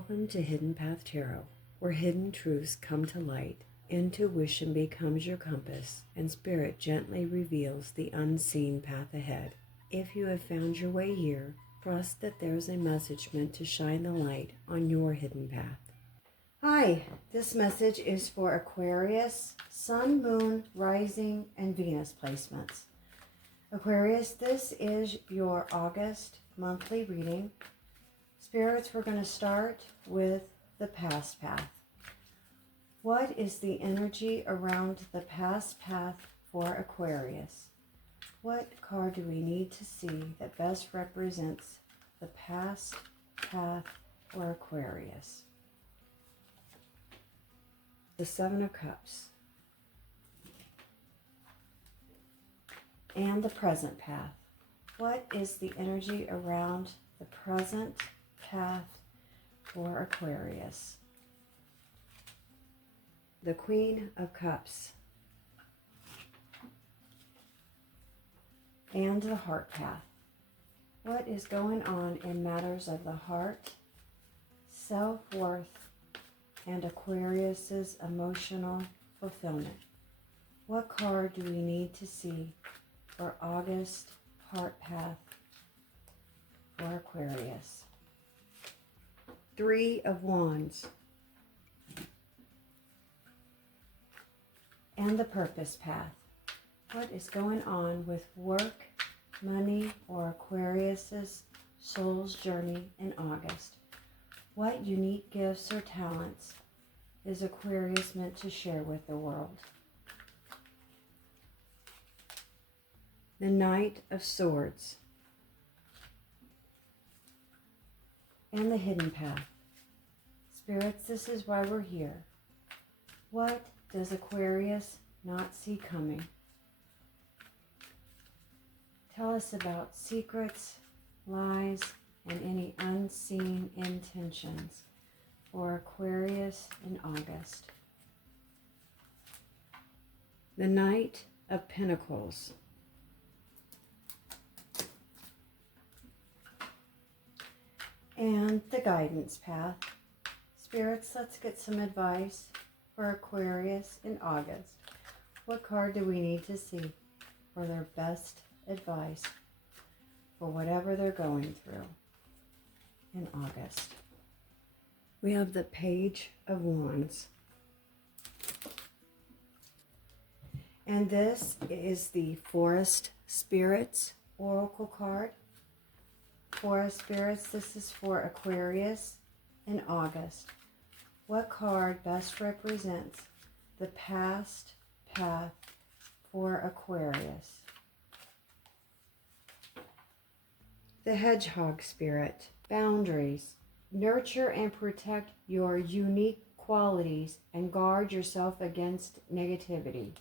Welcome to Hidden Path Tarot, where hidden truths come to light, intuition becomes your compass, and spirit gently reveals the unseen path ahead. If you have found your way here, trust that there's a message meant to shine the light on your hidden path. Hi, this message is for Aquarius, Sun, Moon, Rising, and Venus placements. Aquarius, this is your August monthly reading. Spirits, we're going to start with the past path. What is the energy around the past path for Aquarius? What card do we need to see that best represents the past path for Aquarius? The Seven of Cups. And the present path. What is the energy around the present path for Aquarius? The Queen of Cups. And the heart path. What is going on in matters of the heart, self-worth, and Aquarius's emotional fulfillment? What card do we need to see for August heart path for Aquarius? Three of Wands. And the purpose path. What is going on with work, money, or Aquarius's soul's journey in August? What unique gifts or talents is Aquarius meant to share with the world? The Knight of Swords. And the hidden path. Spirits, this is why we're here. What does Aquarius not see coming? Tell us about secrets, lies, and any unseen intentions for Aquarius in August. The Knight of Pentacles. And the guidance path. Spirits, let's get some advice for Aquarius in August. What card do we need to see for their best advice for whatever they're going through in August? We have the Page of Wands. And this is the Forest Spirits Oracle card. Forest Spirits, this is for Aquarius in August. What card best represents the past path for Aquarius? The Hedgehog Spirit. Boundaries. Nurture and protect your unique qualities and guard yourself against negativity.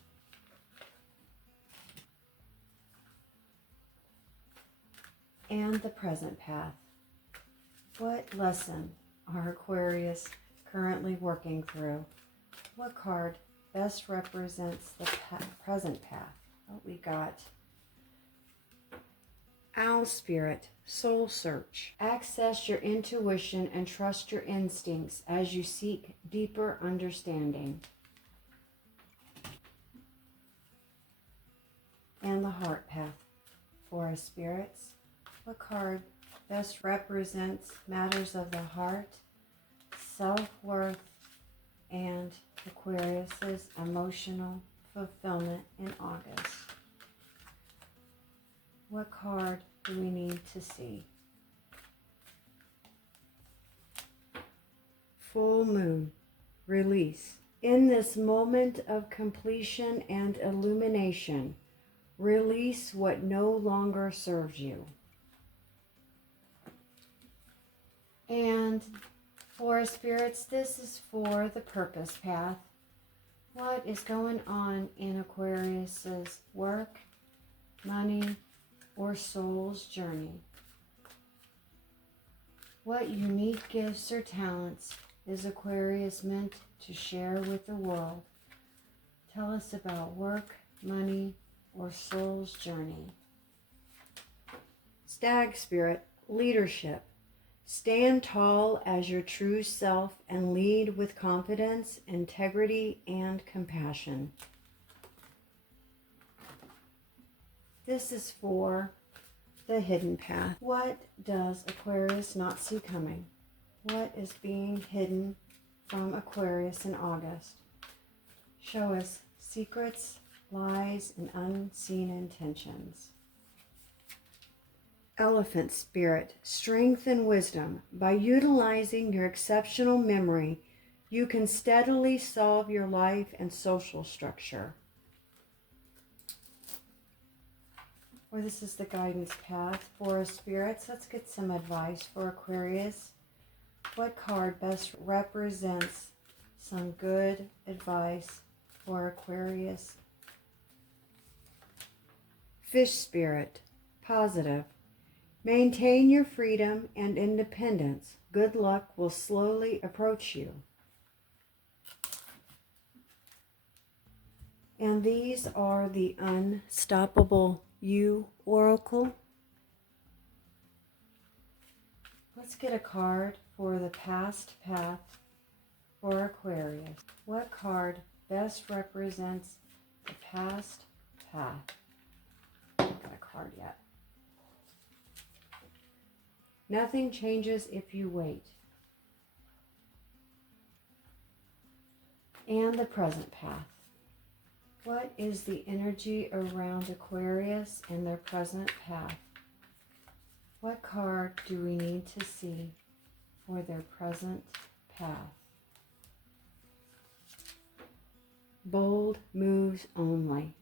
And the present path. What lesson are Aquarius currently working through? What card best represents the present path? Oh, we got Owl Spirit, Soul Search. Access your intuition and trust your instincts as you seek deeper understanding. And the heart path for us, spirits. What card best represents matters of the heart, self-worth, and Aquarius's emotional fulfillment in August? What card do we need to see? Full Moon, Release. In this moment of completion and illumination, release what no longer serves you. And for spirits, this is for the purpose path. What is going on in Aquarius's work, money, or soul's journey? What unique gifts or talents is Aquarius meant to share with the world? Tell us about work, money, or soul's journey. Stag Spirit, Leadership. Stand tall as your true self and lead with confidence, integrity, and compassion. This is for the hidden path. What does Aquarius not see coming? What is being hidden from Aquarius in August? Show us secrets, lies, and unseen intentions. Elephant spirit, strength and wisdom. By utilizing your exceptional memory, you can steadily solve your life and social structure. Or this is the guidance path for spirits. Let's get some advice for Aquarius. What card best represents some good advice for Aquarius? Fish spirit, positive. Maintain your freedom and independence. Good luck will slowly approach you. And these are the Unstoppable You Oracle. Let's get a card for the past path for Aquarius. What card best represents the past path? I haven't got a card yet. Nothing changes if you wait. And the present path. What is the energy around Aquarius and their present path? What card do we need to see for their present path? Bold moves only.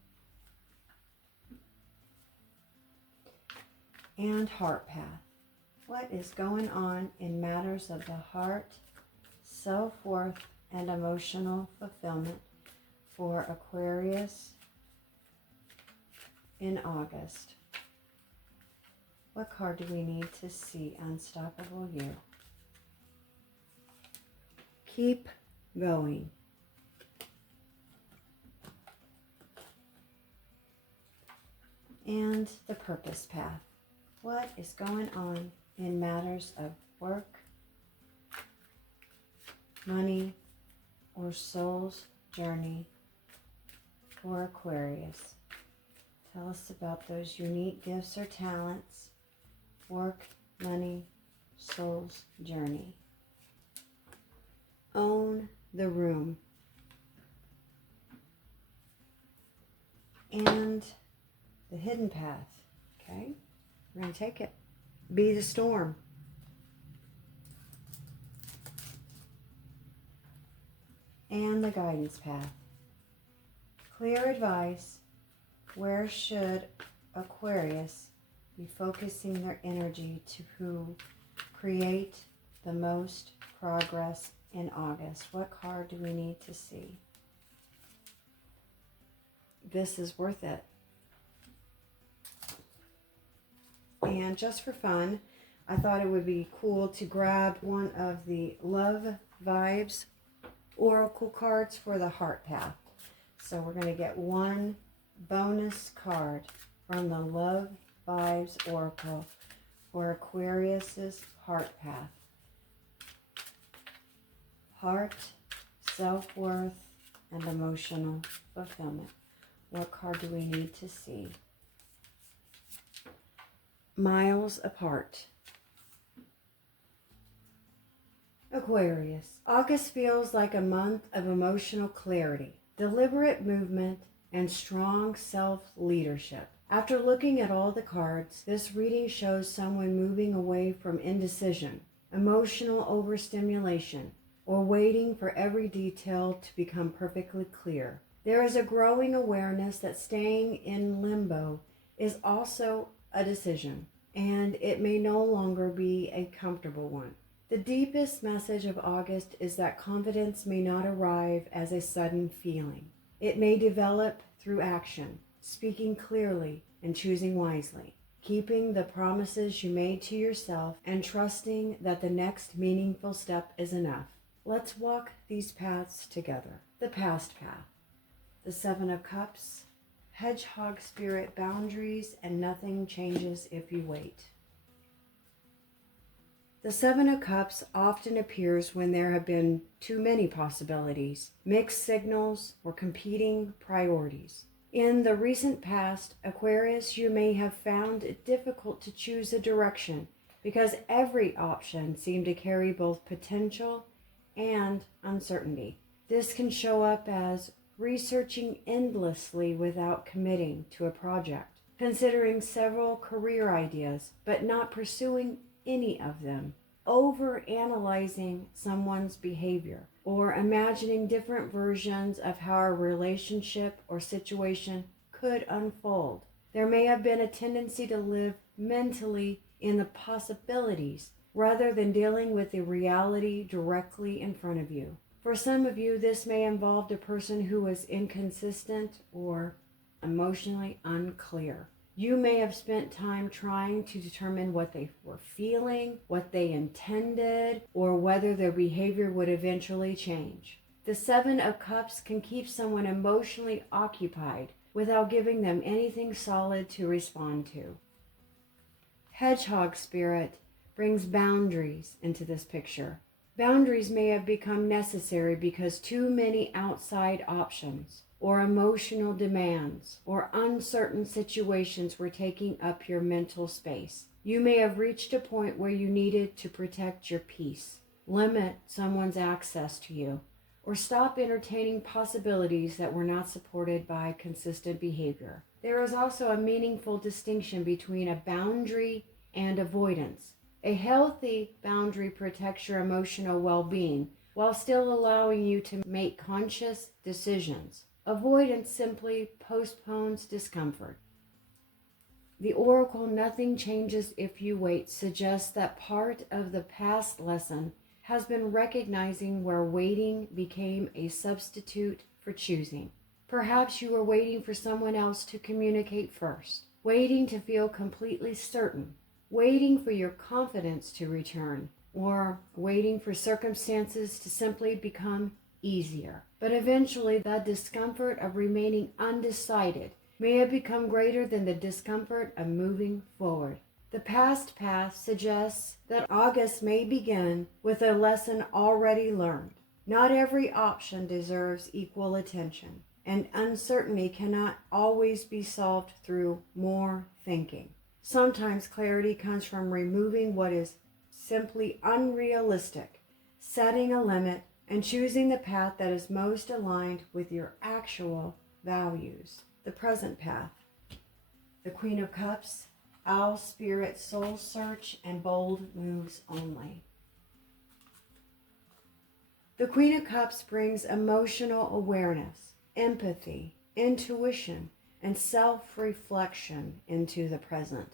And heart path. What is going on in matters of the heart, self-worth, and emotional fulfillment for Aquarius in August? What card do we need to see? Unstoppable You. Keep going. And the purpose path. What is going on in matters of work, money, or soul's journey for Aquarius? Tell us about those unique gifts or talents, work, money, soul's journey. Own the room. And the hidden path. Okay, we're going to take it. Be the storm. And the guidance path. Clear advice. Where should Aquarius be focusing their energy to create the most progress in August? What card do we need to see? This is worth it. And just for fun, I thought it would be cool to grab one of the Love Vibes Oracle cards for the heart path. So we're going to get one bonus card from the Love Vibes Oracle for Aquarius's heart path. Heart, self-worth, and emotional fulfillment. What card do we need to see? Miles apart. Aquarius. August feels like a month of emotional clarity, deliberate movement, and strong self-leadership. After looking at all the cards, this reading shows someone moving away from indecision, emotional overstimulation, or waiting for every detail to become perfectly clear. There is a growing awareness that staying in limbo is also a decision, and it may no longer be a comfortable one. The deepest message of August is that confidence may not arrive as a sudden feeling. It may develop through action, speaking clearly and choosing wisely, keeping the promises you made to yourself and trusting that the next meaningful step is enough. Let's walk these paths together. The past path. The Seven of Cups. Hedgehog spirit, boundaries, and nothing changes if you wait. The Seven of Cups often appears when there have been too many possibilities, mixed signals, or competing priorities. In the recent past, Aquarius, you may have found it difficult to choose a direction because every option seemed to carry both potential and uncertainty. This can show up as researching endlessly without committing to a project, considering several career ideas but not pursuing any of them, over-analyzing someone's behavior, or imagining different versions of how a relationship or situation could unfold. There may have been a tendency to live mentally in the possibilities rather than dealing with the reality directly in front of you. For some of you, this may involve a person who was inconsistent or emotionally unclear. You may have spent time trying to determine what they were feeling, what they intended, or whether their behavior would eventually change. The Seven of Cups can keep someone emotionally occupied without giving them anything solid to respond to. Hedgehog spirit brings boundaries into this picture. Boundaries may have become necessary because too many outside options or emotional demands or uncertain situations were taking up your mental space. You may have reached a point where you needed to protect your peace, limit someone's access to you, or stop entertaining possibilities that were not supported by consistent behavior. There is also a meaningful distinction between a boundary and avoidance. A healthy boundary protects your emotional well-being while still allowing you to make conscious decisions. Avoidance simply postpones discomfort. The oracle, "Nothing changes if you wait," suggests that part of the past lesson has been recognizing where waiting became a substitute for choosing. Perhaps you were waiting for someone else to communicate first, waiting to feel completely certain, waiting for your confidence to return, or waiting for circumstances to simply become easier. But eventually, the discomfort of remaining undecided may have become greater than the discomfort of moving forward. The past path suggests that August may begin with a lesson already learned. Not every option deserves equal attention, and uncertainty cannot always be solved through more thinking. Sometimes clarity comes from removing what is simply unrealistic, setting a limit, and choosing the path that is most aligned with your actual values. The present path. The Queen of Cups, Owl Spirit, Soul Search, and Bold Moves Only. The Queen of Cups brings emotional awareness, empathy, intuition, and self-reflection into the present.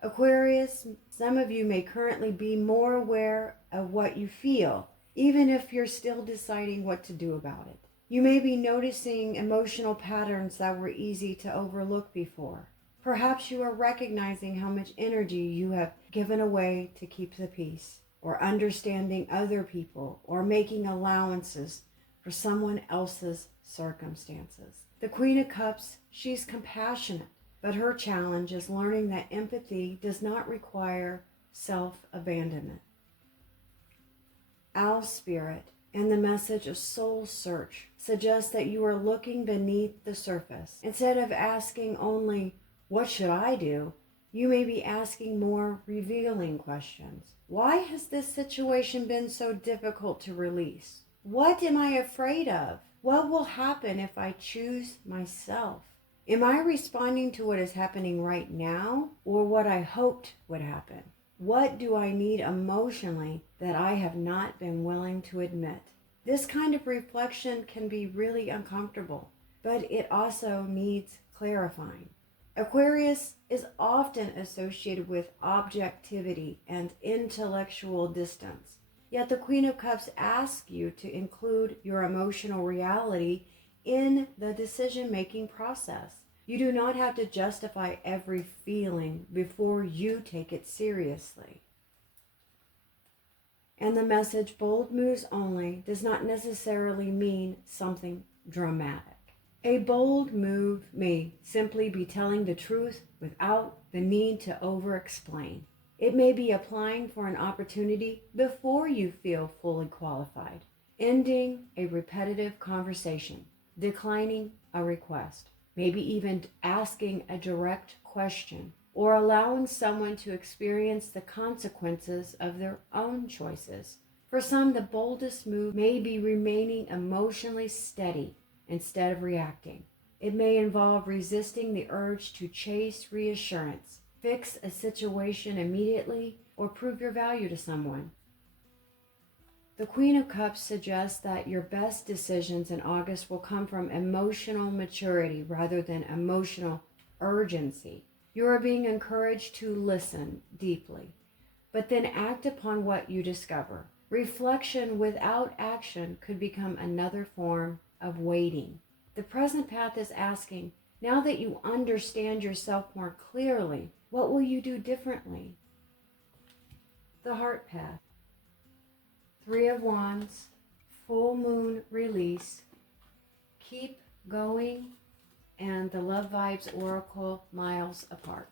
Aquarius, some of you may currently be more aware of what you feel, even if you're still deciding what to do about it. You may be noticing emotional patterns that were easy to overlook before. Perhaps you are recognizing how much energy you have given away to keep the peace, or understanding other people, or making allowances for someone else's circumstances. The Queen of Cups, she's compassionate, but her challenge is learning that empathy does not require self-abandonment. Owl Spirit and the message of Soul Search suggests that you are looking beneath the surface. Instead of asking only, "What should I do?" you may be asking more revealing questions. Why has this situation been so difficult to release? What am I afraid of? What will happen if I choose myself? Am I responding to what is happening right now or what I hoped would happen? What do I need emotionally that I have not been willing to admit? This kind of reflection can be really uncomfortable, but it also needs clarifying. Aquarius is often associated with objectivity and intellectual distance. Yet the Queen of Cups asks you to include your emotional reality in the decision-making process. You do not have to justify every feeling before you take it seriously. And the message, "Bold moves only," does not necessarily mean something dramatic. A bold move may simply be telling the truth without the need to over-explain. It may be applying for an opportunity before you feel fully qualified, ending a repetitive conversation, declining a request, maybe even asking a direct question, or allowing someone to experience the consequences of their own choices. For some, the boldest move may be remaining emotionally steady instead of reacting. It may involve resisting the urge to chase reassurance, fix a situation immediately, or prove your value to someone. The Queen of Cups suggests that your best decisions in August will come from emotional maturity rather than emotional urgency. You are being encouraged to listen deeply, but then act upon what you discover. Reflection without action could become another form of waiting. The present path is asking, now that you understand yourself more clearly, what will you do differently? The Heart Path. Three of Wands, full moon release, keep going, and the Love Vibes Oracle, miles apart.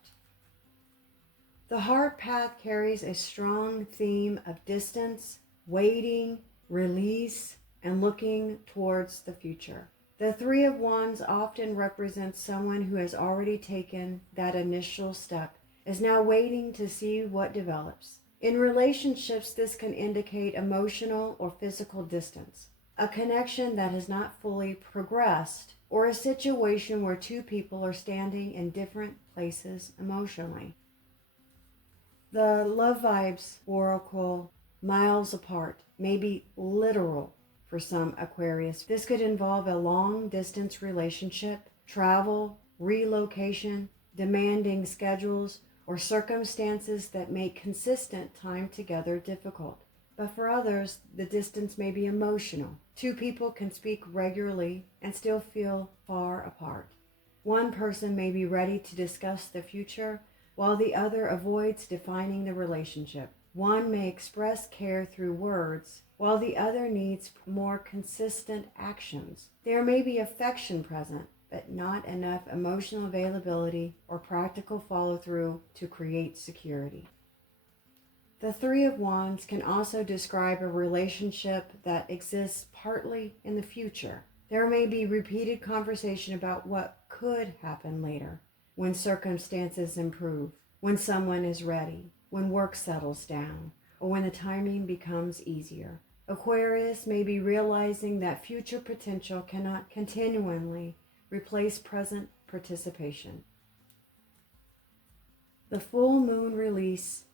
The Heart Path carries a strong theme of distance, waiting, release, and looking towards the future. The Three of Wands often represents someone who has already taken that initial step, is now waiting to see what develops. In relationships, this can indicate emotional or physical distance, a connection that has not fully progressed, or a situation where two people are standing in different places emotionally. The Love Vibes Oracle, miles apart, may be literal for some Aquarius. This could involve a long-distance relationship, travel, relocation, demanding schedules, or circumstances that make consistent time together difficult. But for others, the distance may be emotional. Two people can speak regularly and still feel far apart. One person may be ready to discuss the future, while the other avoids defining the relationship. One may express care through words, while the other needs more consistent actions. There may be affection present, but not enough emotional availability or practical follow-through to create security. The Three of Wands can also describe a relationship that exists partly in the future. There may be repeated conversation about what could happen later, when circumstances improve, when someone is ready, when work settles down, or when the timing becomes easier. Aquarius may be realizing that future potential cannot continually replace present participation. The full moon release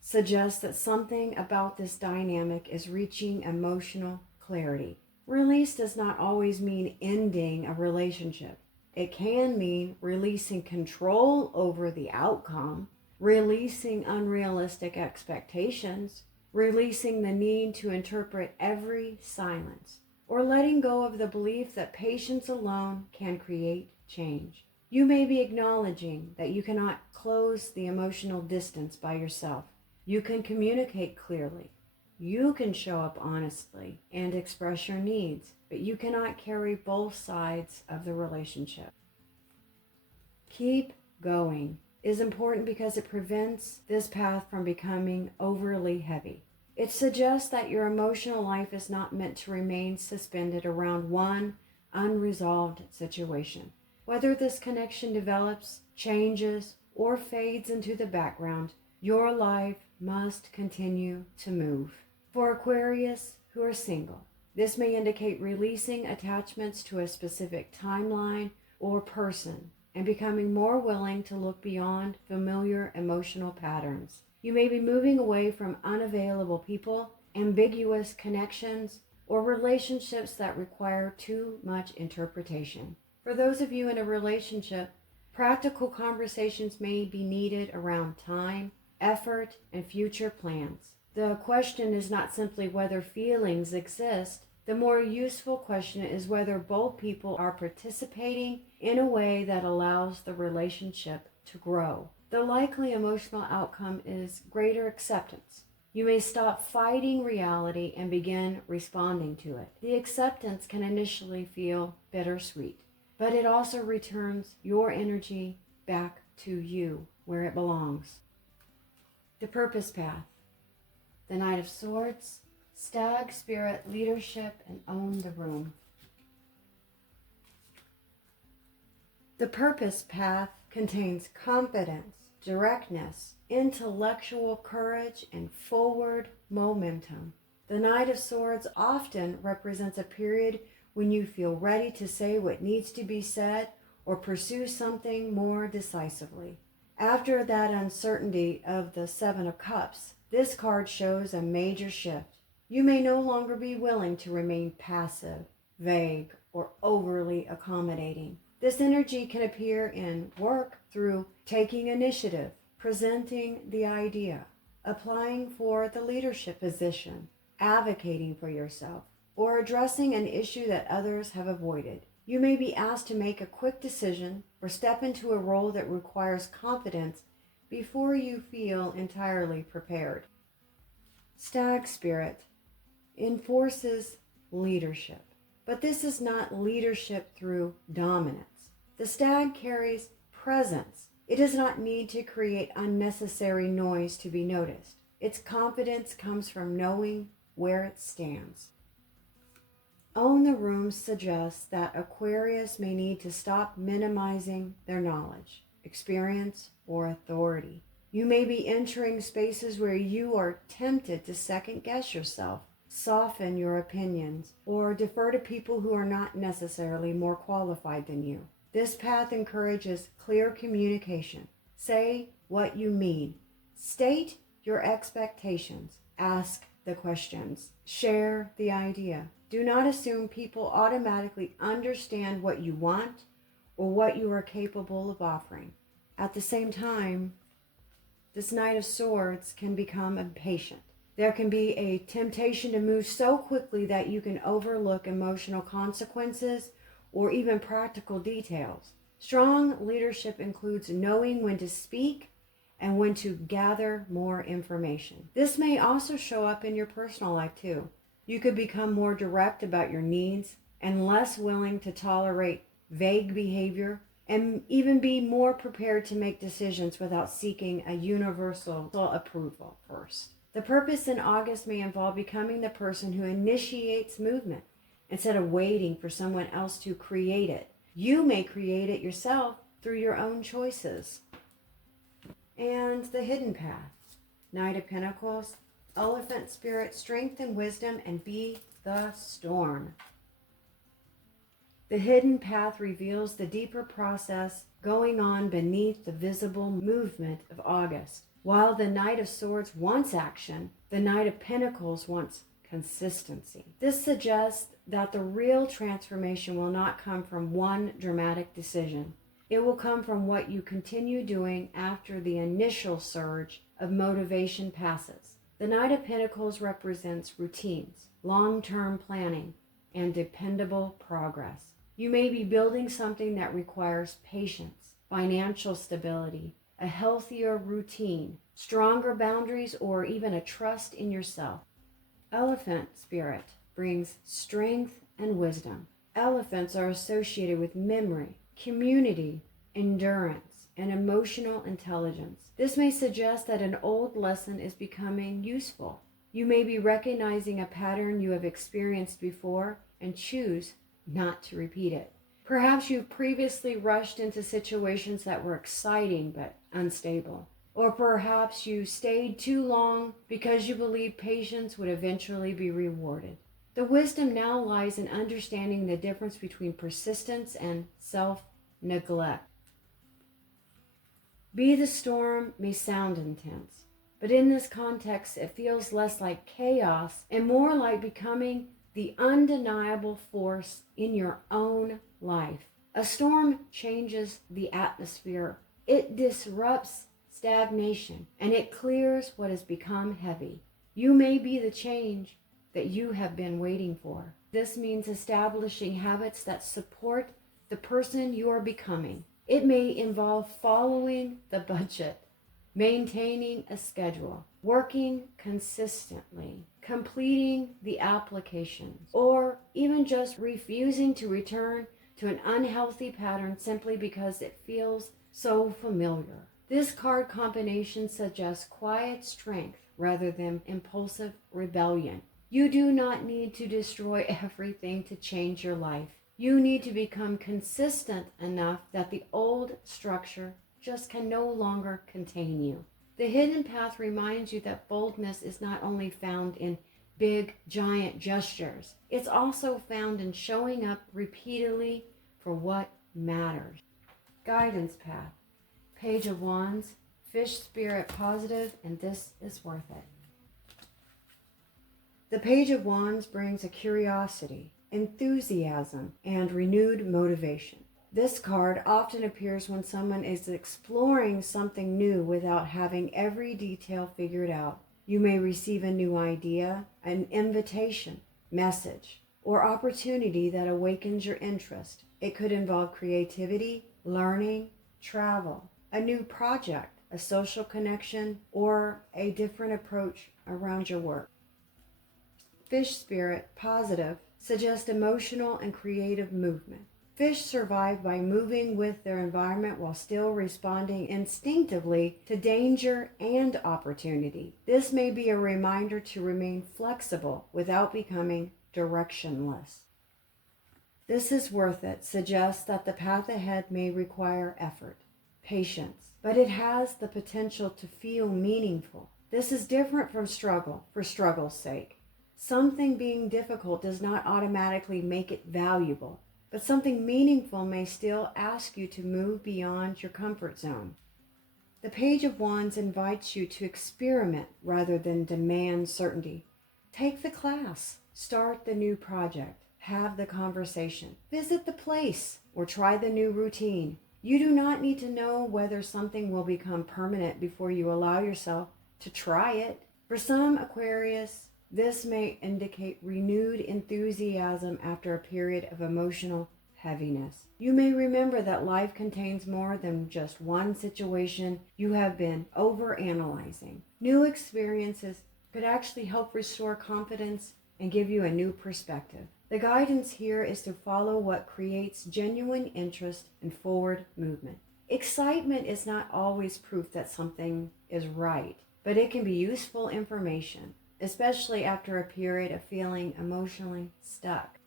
suggests that something about this dynamic is reaching emotional clarity. Release does not always mean ending a relationship. It can mean releasing control over the outcome, releasing unrealistic expectations, releasing the need to interpret every silence, or letting go of the belief that patience alone can create change. You may be acknowledging that you cannot close the emotional distance by yourself. You can communicate clearly. You can show up honestly and express your needs, but you cannot carry both sides of the relationship. Keep going is important because it prevents this path from becoming overly heavy. It suggests that your emotional life is not meant to remain suspended around one unresolved situation. Whether this connection develops, changes, or fades into the background, your life must continue to move. For Aquarius who are single, this may indicate releasing attachments to a specific timeline or person and becoming more willing to look beyond familiar emotional patterns. You may be moving away from unavailable people, ambiguous connections, or relationships that require too much interpretation. For those of you in a relationship, practical conversations may be needed around time, effort, and future plans. The question is not simply whether feelings exist. The more useful question is whether both people are participating in a way that allows the relationship to grow. The likely emotional outcome is greater acceptance. You may stop fighting reality and begin responding to it. The acceptance can initially feel bittersweet, but it also returns your energy back to you where it belongs. The purpose path. The Knight of Swords, Stag, Spirit, Leadership, and Own the Room. The purpose path contains confidence, directness, intellectual courage, and forward momentum. The Knight of Swords often represents a period when you feel ready to say what needs to be said or pursue something more decisively. After that uncertainty of the Seven of Cups, this card shows a major shift. You may no longer be willing to remain passive, vague, or overly accommodating. This energy can appear in work through taking initiative, presenting the idea, applying for the leadership position, advocating for yourself, or addressing an issue that others have avoided. You may be asked to make a quick decision or step into a role that requires confidence before you feel entirely prepared. Stag Spirit enforces leadership, but this is not leadership through dominance. The stag carries presence. It does not need to create unnecessary noise to be noticed. Its confidence comes from knowing where it stands. Own the Room suggests that Aquarius may need to stop minimizing their knowledge, experience, or authority. You may be entering spaces where you are tempted to second guess yourself, soften your opinions, or defer to people who are not necessarily more qualified than you. This path encourages clear communication. Say what you mean. State your expectations. Ask the questions. Share the idea. Do not assume people automatically understand what you want or what you are capable of offering. At the same time, this Knight of Swords can become impatient. There can be a temptation to move so quickly that you can overlook emotional consequences or even practical details. Strong leadership includes knowing when to speak and when to gather more information. This may also show up in your personal life too. You could become more direct about your needs and less willing to tolerate vague behavior, and even be more prepared to make decisions without seeking a universal approval first. The purpose in August may involve becoming the person who initiates movement instead of waiting for someone else to create it. You may create it yourself through your own choices. And the hidden path. Knight of Pentacles, Elephant Spirit, strength and wisdom, and be the storm. The hidden path reveals the deeper process going on beneath the visible movement of August. While the Knight of Swords wants action, the Knight of Pentacles wants consistency. This suggests that the real transformation will not come from one dramatic decision. It will come from what you continue doing after the initial surge of motivation passes. The Knight of Pentacles represents routines, long-term planning, and dependable progress. You may be building something that requires patience, financial stability, a healthier routine, stronger boundaries, or even a trust in yourself. Elephant Spirit brings strength and wisdom. Elephants are associated with memory, community, endurance, and emotional intelligence. This may suggest that an old lesson is becoming useful. You may be recognizing a pattern you have experienced before and choose not to repeat it. Perhaps you previously rushed into situations that were exciting but unstable. Or perhaps you stayed too long because you believed patience would eventually be rewarded. The wisdom now lies in understanding the difference between persistence and self-neglect. Be the storm may sound intense, but in this context it feels less like chaos and more like becoming the undeniable force in your own life. A storm changes the atmosphere. It disrupts stagnation, and it clears what has become heavy. You may be the change that you have been waiting for. This means establishing habits that support the person you are becoming. It may involve following the budget, maintaining a schedule, working consistently, completing the applications, or even just refusing to return to an unhealthy pattern simply because it feels so familiar. This card combination suggests quiet strength rather than impulsive rebellion. You do not need to destroy everything to change your life. You need to become consistent enough that the old structure just can no longer contain you. The hidden path reminds you that boldness is not only found in big, giant gestures, it's also found in showing up repeatedly for what matters. Guidance path. Page of Wands, Fish Spirit Positive, and this is worth it. The Page of Wands brings a curiosity, enthusiasm, and renewed motivation. This card often appears when someone is exploring something new without having every detail figured out. You may receive a new idea, an invitation, message, or opportunity that awakens your interest. It could involve creativity, learning, travel, a new project, a social connection, or a different approach around your work. Fish Spirit Positive suggests emotional and creative movement. Fish survive by moving with their environment while still responding instinctively to danger and opportunity. This may be a reminder to remain flexible without becoming directionless. This is worth it suggests that the path ahead may require effort, patience, but it has the potential to feel meaningful. This is different from struggle for struggle's sake. Something being difficult does not automatically make it valuable, but something meaningful may still ask you to move beyond your comfort zone. The Page of Wands invites you to experiment rather than demand certainty. Take the class, start the new project, have the conversation, visit the place, or try the new routine. You do not need to know whether something will become permanent before you allow yourself to try it. For some Aquarius, this may indicate renewed enthusiasm after a period of emotional heaviness. You may remember that life contains more than just one situation you have been overanalyzing. New experiences could actually help restore confidence and give you a new perspective. The guidance here is to follow what creates genuine interest and forward movement. Excitement is not always proof that something is right, but it can be useful information, especially after a period of feeling emotionally stuck.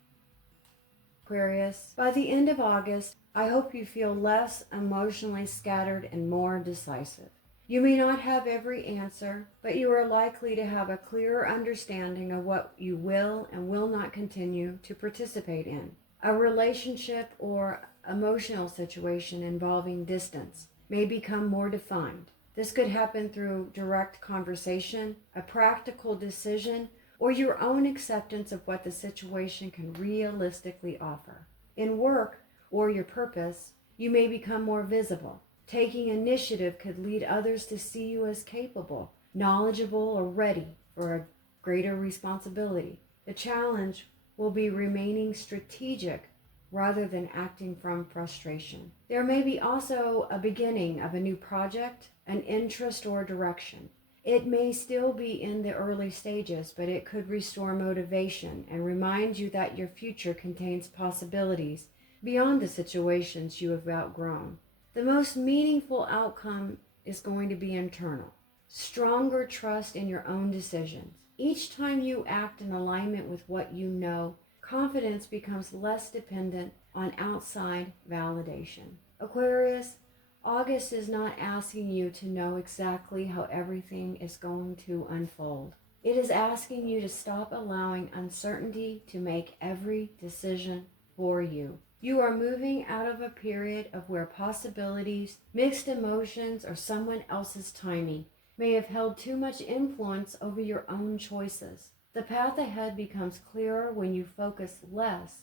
Aquarius, by the end of August, I hope you feel less emotionally scattered and more decisive. You may not have every answer, but you are likely to have a clearer understanding of what you will and will not continue to participate in. A relationship or emotional situation involving distance may become more defined. This could happen through direct conversation, a practical decision, or your own acceptance of what the situation can realistically offer. In work or your purpose, you may become more visible. Taking initiative could lead others to see you as capable, knowledgeable, or ready for a greater responsibility. The challenge will be remaining strategic rather than acting from frustration. There may be also a beginning of a new project, an interest, or direction. It may still be in the early stages, but it could restore motivation and remind you that your future contains possibilities beyond the situations you have outgrown. The most meaningful outcome is going to be internal. Stronger trust in your own decisions. Each time you act in alignment with what you know, confidence becomes less dependent on outside validation. Aquarius, August is not asking you to know exactly how everything is going to unfold. It is asking you to stop allowing uncertainty to make every decision for you. You are moving out of a period of where possibilities, mixed emotions, or someone else's timing may have held too much influence over your own choices. The path ahead becomes clearer when you focus less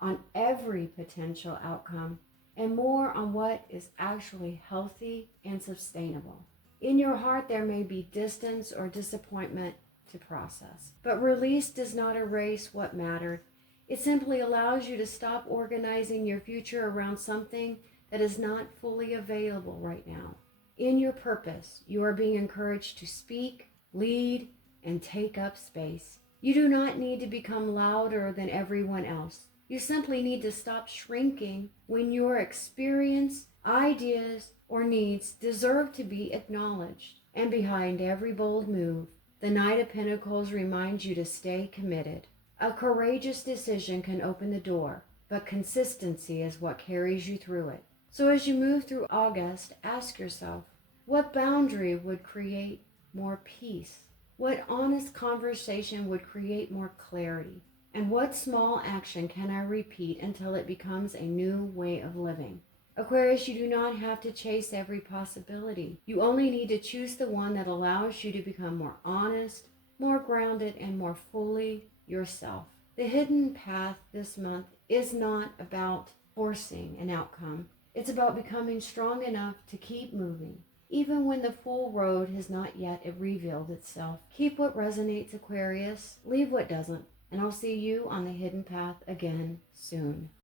on every potential outcome and more on what is actually healthy and sustainable. In your heart, there may be distance or disappointment to process, but release does not erase what mattered. It simply allows you to stop organizing your future around something that is not fully available right now. In your purpose, you are being encouraged to speak, lead, and take up space. You do not need to become louder than everyone else. You simply need to stop shrinking when your experience, ideas, or needs deserve to be acknowledged. And behind every bold move, the Knight of Pentacles reminds you to stay committed. A courageous decision can open the door, but consistency is what carries you through it. So as you move through August, ask yourself, what boundary would create more peace? What honest conversation would create more clarity? And what small action can I repeat until it becomes a new way of living? Aquarius, you do not have to chase every possibility. You only need to choose the one that allows you to become more honest, more grounded, and more fully yourself. The hidden path this month is not about forcing an outcome. It's about becoming strong enough to keep moving, even when the full road has not yet revealed itself. Keep what resonates, Aquarius. Leave what doesn't. And I'll see you on the hidden path again soon.